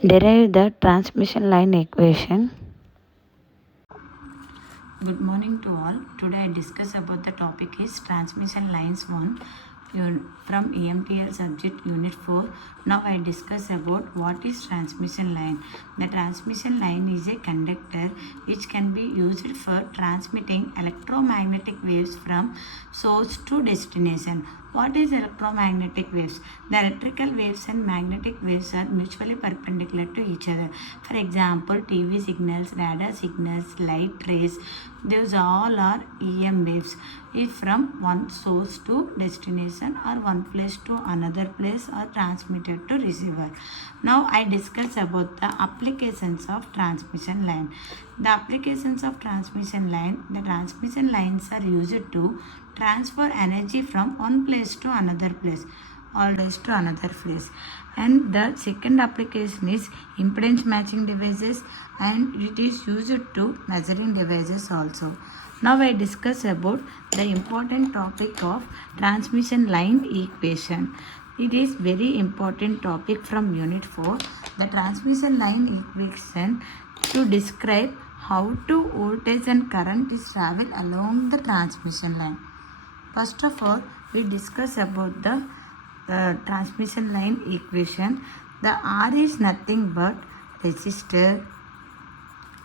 Derive the transmission line equation. Good morning to all. Today I discuss about the topic is transmission lines 1 from EMTL subject unit 4. Now I discuss about what is transmission line. The transmission line is a conductor which can be used for transmitting electromagnetic waves from source to destination. What is electromagnetic waves? The electrical waves and magnetic waves are mutually perpendicular to each other. For example, TV signals, radar signals, light rays, those all are EM waves. If from one source to destination or one place to another place or transmitted to receiver. Now I discuss about the applications of transmission line. The applications of transmission line. The transmission lines are used to transfer energy from one place to another place, always to another place. And the second application is impedance matching devices, and it is used to measuring devices also. Now I discuss about the important topic of transmission line equation. It is very important topic from unit 4. The transmission line equation to describe how to voltage and current is travel along the transmission line. First of all, we discuss about the transmission line equation. The R is nothing but resistor.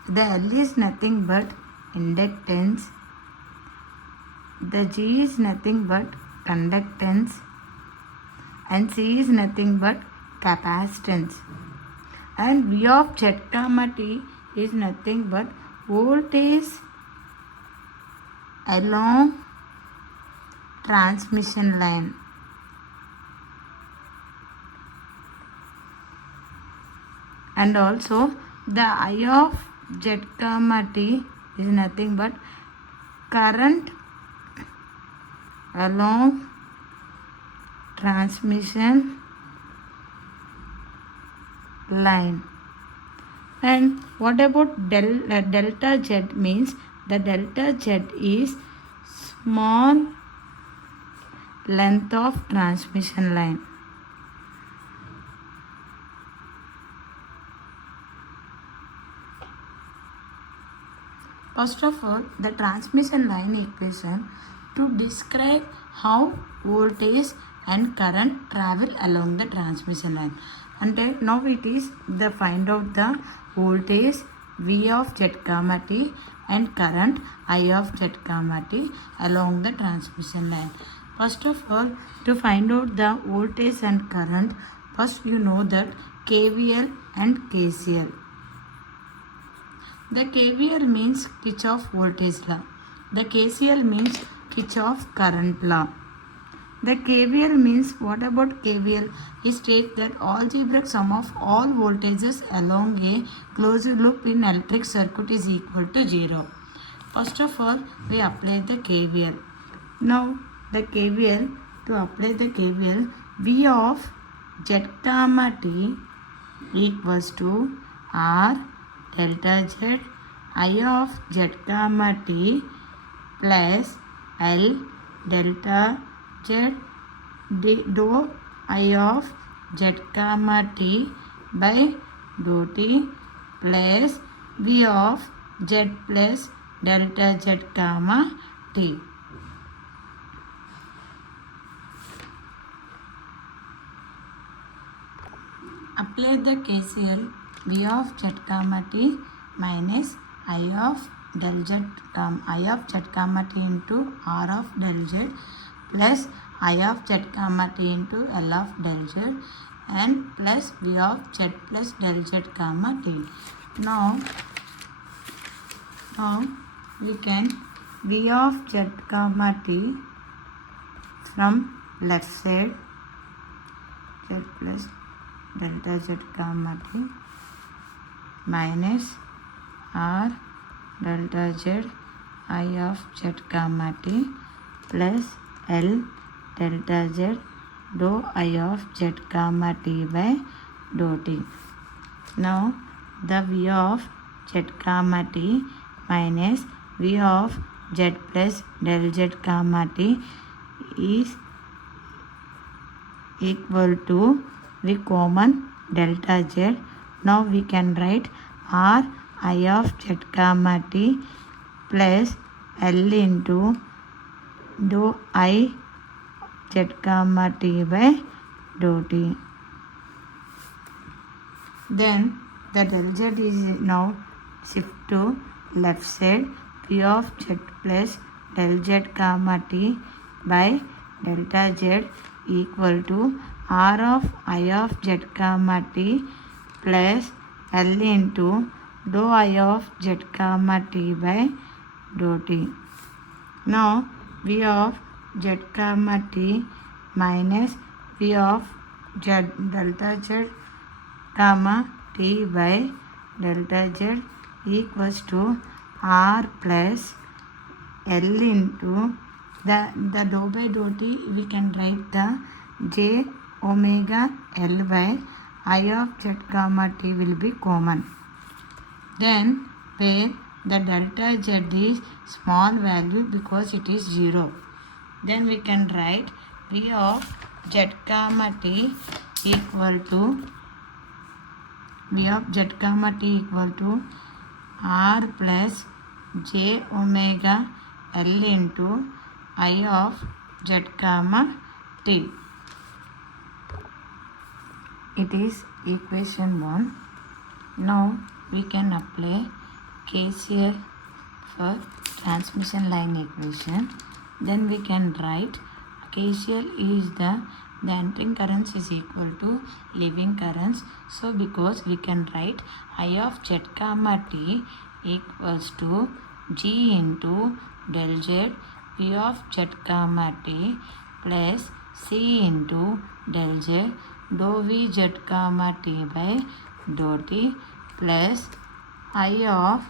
The L is nothing but inductance. The G is nothing but conductance. And C is nothing but capacitance. And V of Z comma T is nothing but voltage along transmission line. And also the I of Z comma T is nothing but current along transmission line. And what about delta Z means? The delta Z is small length of transmission line. First of all, the transmission line equation to describe how voltage and current travel along the transmission line. And now it is the find out the voltage V of Z comma T and current I of Z comma T along the transmission line. First of all, to find out the voltage and current, first you know that KVL and KCL. The KVL means Kirchhoff voltage law. The KCL means Kirchhoff current law. The KVL means, what about KVL? It states that algebraic sum of all voltages along a closed loop in electric circuit is equal to 0. First of all, we apply the KVL. Now, the KVL, to apply the KVL, V of Z comma T equals to R delta Z I of Z comma T plus L delta Z dou I of Z comma T by dou T plus V of Z plus delta Z comma T. Apply the KCL. V of Z comma T minus I of del Z comma T into R of del Z plus I of Z comma T into L of del Z and plus V of Z plus del Z comma T. Now we can V of Z comma T from left side, Z plus delta Z comma T minus R delta Z I of Z comma T plus L delta Z dou I of Z comma T by dou T. Now the V of Z comma T minus V of Z plus del Z comma T is equal to the common delta Z Now we can write r I of z comma t plus L into dou I z comma t by dou t. Then the del z is now shift to left side. P of z plus del z comma t by delta z equal to r of I of z comma t plus L into dou I of z comma t by dou t. Now v of z comma t minus v of z delta z comma t by delta z equals to r plus L into the dou by dou t. We can write the j omega L by I of z comma t will be common. Then where the delta z is small value because it is 0. Then we can write v of z comma t equal to v of z comma t equal to r plus j omega L into I of z comma t. It is equation 1. Now we can apply KCL for transmission line equation. Then we can write KCL is the entering currents is equal to leaving currents. So because we can write I of z comma t equals to G into del z P of z comma t plus C into del z dou v z comma t by dou t plus I of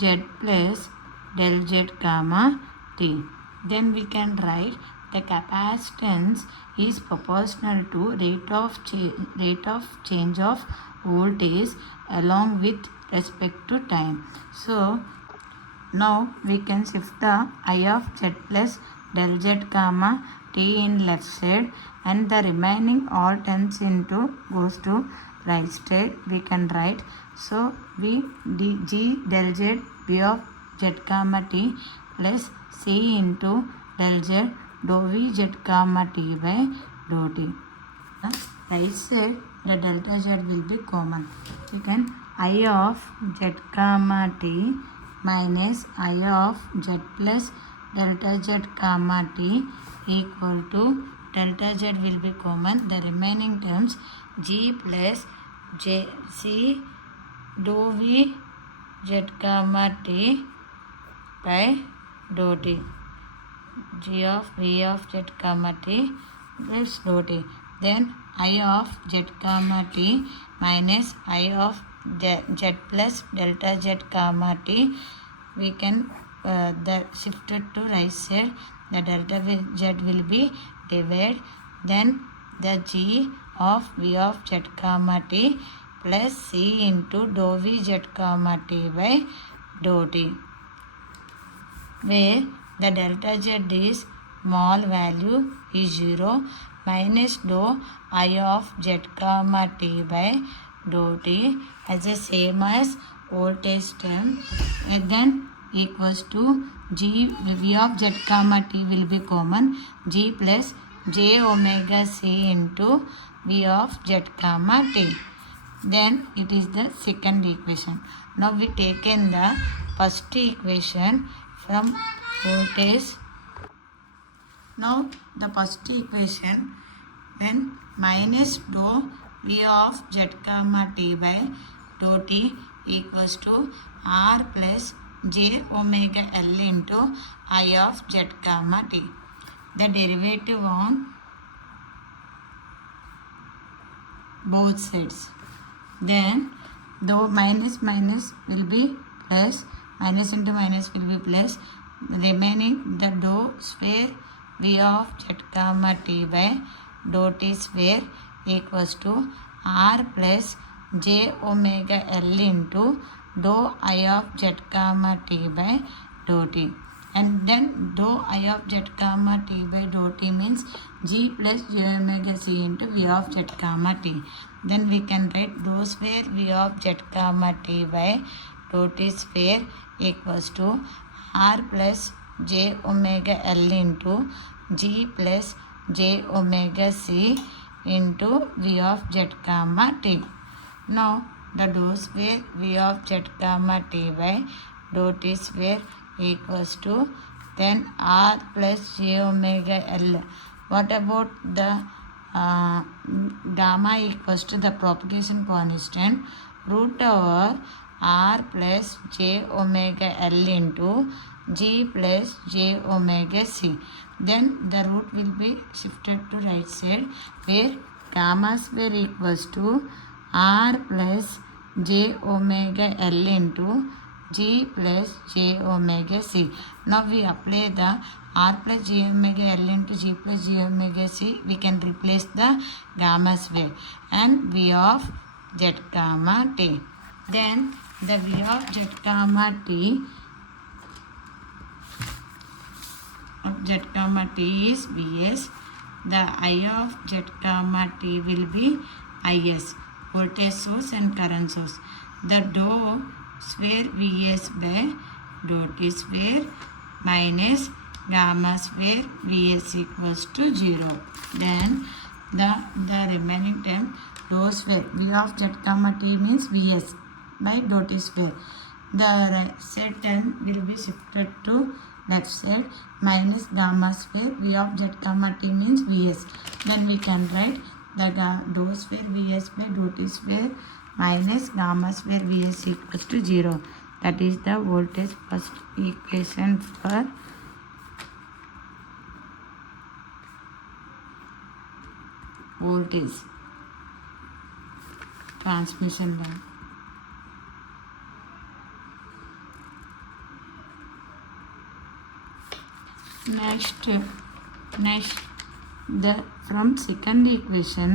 z plus del z comma t. Then we can write the capacitance is proportional to rate of change of voltage along with respect to time. So now we can shift the I of z plus del z comma t in left side and the remaining all turns into goes to right side. We can write so v d g del z v of z comma t plus c into del z dou v z comma t by dou t. Right side the delta z will be common. We can I of z comma t minus I of z plus delta z comma t equal to delta z will be common. The remaining terms g plus j c dou v z comma t by dou t. G of v of z comma t plus dou t. Then I of z comma t minus I of z plus delta z comma t. We can the shifted to right side. The delta z will be divided. Then the g of v of z comma t plus c into dou v z comma t by dou t, where the delta z is small value is 0 minus dou I of z comma t by dou t as the same as voltage term, and then equals to g v of z comma t will be common, g plus j omega c into v of z comma t. Then it is the second equation. Now we taken the first equation from voltage. Now the first equation, when minus dou v of z comma t by dou t equals to r plus j omega L into I of z comma t. The derivative on both sides. Then though minus will be plus, minus into minus will be plus, remaining the dou square v of z comma t by dou t square equals to r plus j omega L into dou I of z comma t by dou t. and then dou I of z comma t by dou t means g plus j omega c into v of z comma t. Then we can write dou square v of z comma t by dou t square equals to r plus j omega l into g plus j omega c into v of z comma t. Now the dou square v of z comma t by dou t square equals to then r plus j omega l. What about the gamma equals to the propagation constant root over r plus j omega l into g plus j omega c. Then the root will be shifted to right side where gamma square equals to r plus j omega l into g plus j omega c. Now we apply the r plus j omega l into g plus j omega c. We can replace the gamma square and v of z comma t. Then the v of z comma t is Vs. The I of z comma t will be Is, voltage source and current source. The dou square Vs by dou t square minus gamma square Vs equals to 0. Then the remaining term dou square V of z comma t means Vs by dou t square. The right side term will be shifted to left side minus gamma square V of z comma t means Vs. Then we can write the dou square Vs by dou t square minus gamma square Vs equals to 0. That is the voltage first equation for voltage transmission line. Next the from second equation,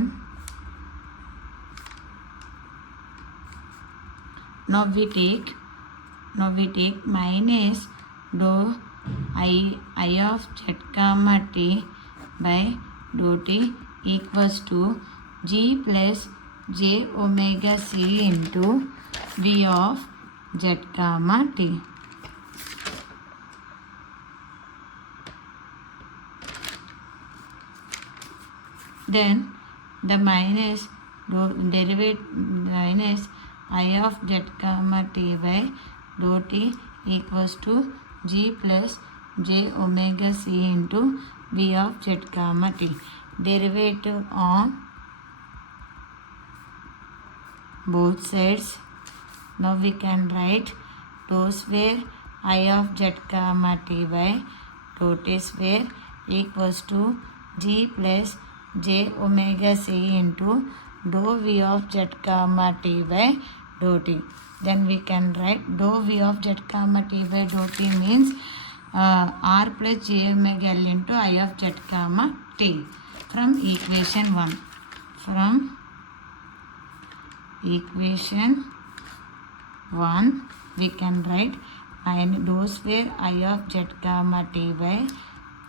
now we take minus dou I of z comma t by dou t equals to g plus j omega c into v of z comma t. Then the minus derivative minus I of z comma t by dou t equals to g plus j omega c into v of z comma t. Derivative on both sides. Now we can write dou square I of z comma t by dou t square equals to g plus j omega c into dou v of z comma t by dou t. Then we can write dou v of z comma t by dou t means r plus j omega l into I of z comma t. From equation 1. From equation 1 we can write minus dou square I of z comma t by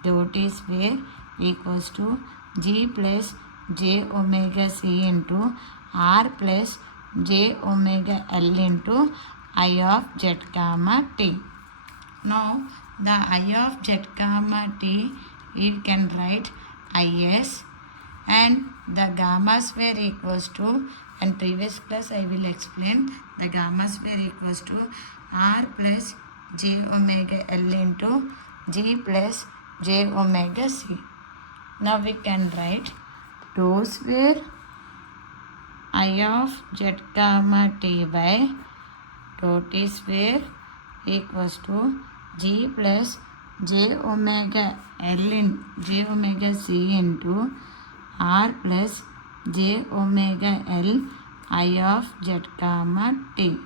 dou t square equals to g plus j omega c into r plus j omega l into I of z comma t. Now the I of z comma t we can write Is and the gamma square equals to, and previous class I will explain, the gamma square equals to r plus j omega l into g plus j omega c. Now we can write dou square I of z comma t by dou t square equals to g plus j omega l in j omega c into r plus j omega l I of z comma t.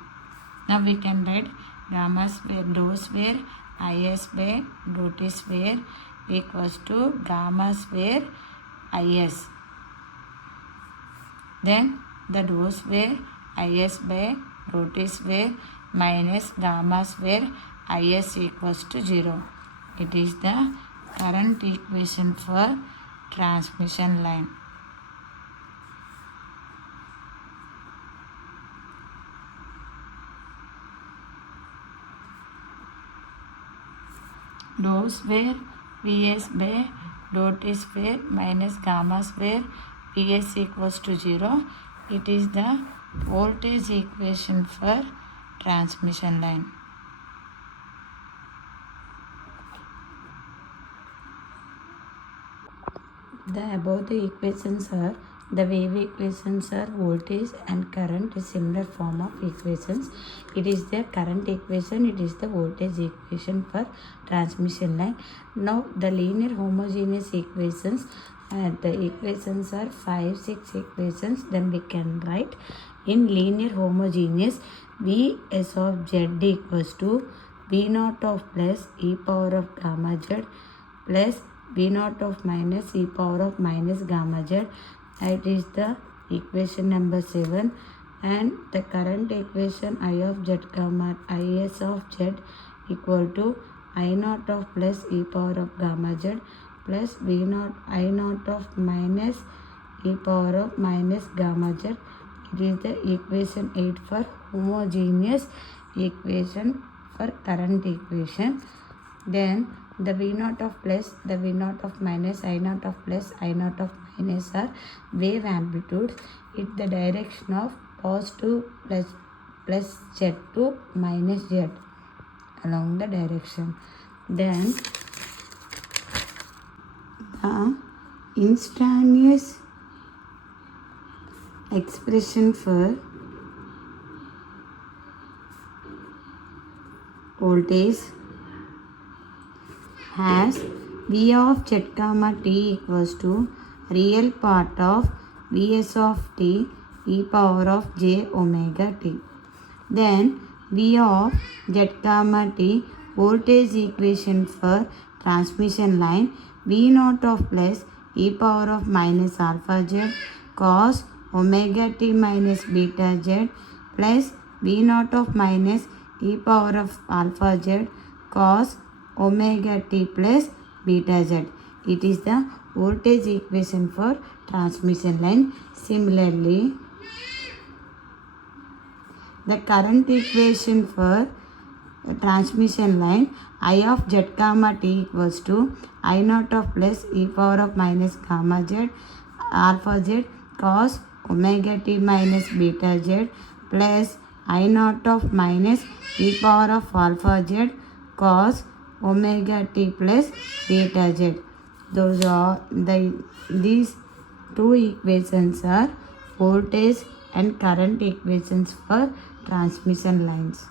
Now we can write gamma square dou square Is by dou t square equals to gamma square Is. Then the dou square Is by dou t square minus gamma square Is equals to 0. It is the current equation for transmission line. Dou square Vs by dou T square minus gamma square Vs equals to 0. It is the voltage equation for transmission line. The above the equations are the wave equations are voltage and current is similar form of equations. It is the current equation, it is the voltage equation for transmission line. Now the linear homogeneous equations, the equations are 5, 6 equations. Then we can write in linear homogeneous Vs of z equals to V naught of plus e power of gamma z plus V naught of minus e power of minus gamma z. That is the equation number 7. And the current equation I of z gamma Is of z equal to I naught of plus e power of gamma z plus V naught I naught of minus e power of minus gamma z. It is the equation 8 for homogeneous equation for current equation. Then the V naught of plus, the V naught of minus, I naught of plus, I naught of minus are wave amplitudes. It's the direction of positive plus z to minus z along the direction. Then the instantaneous expression for voltage has V of z comma t equals to real part of Vs of t e power of j omega t. Then V of z comma t voltage equation for transmission line V naught of plus e power of minus alpha z cos omega t minus beta z plus V naught of minus e power of alpha z cos omega t plus beta z. It is the voltage equation for transmission line. Similarly, the current equation for transmission line I of z comma t equals to I naught of plus e power of minus gamma z alpha z cos omega t minus beta z plus I naught of minus e power of alpha z cos omega t plus beta z. Those are these two equations are voltage and current equations for transmission lines.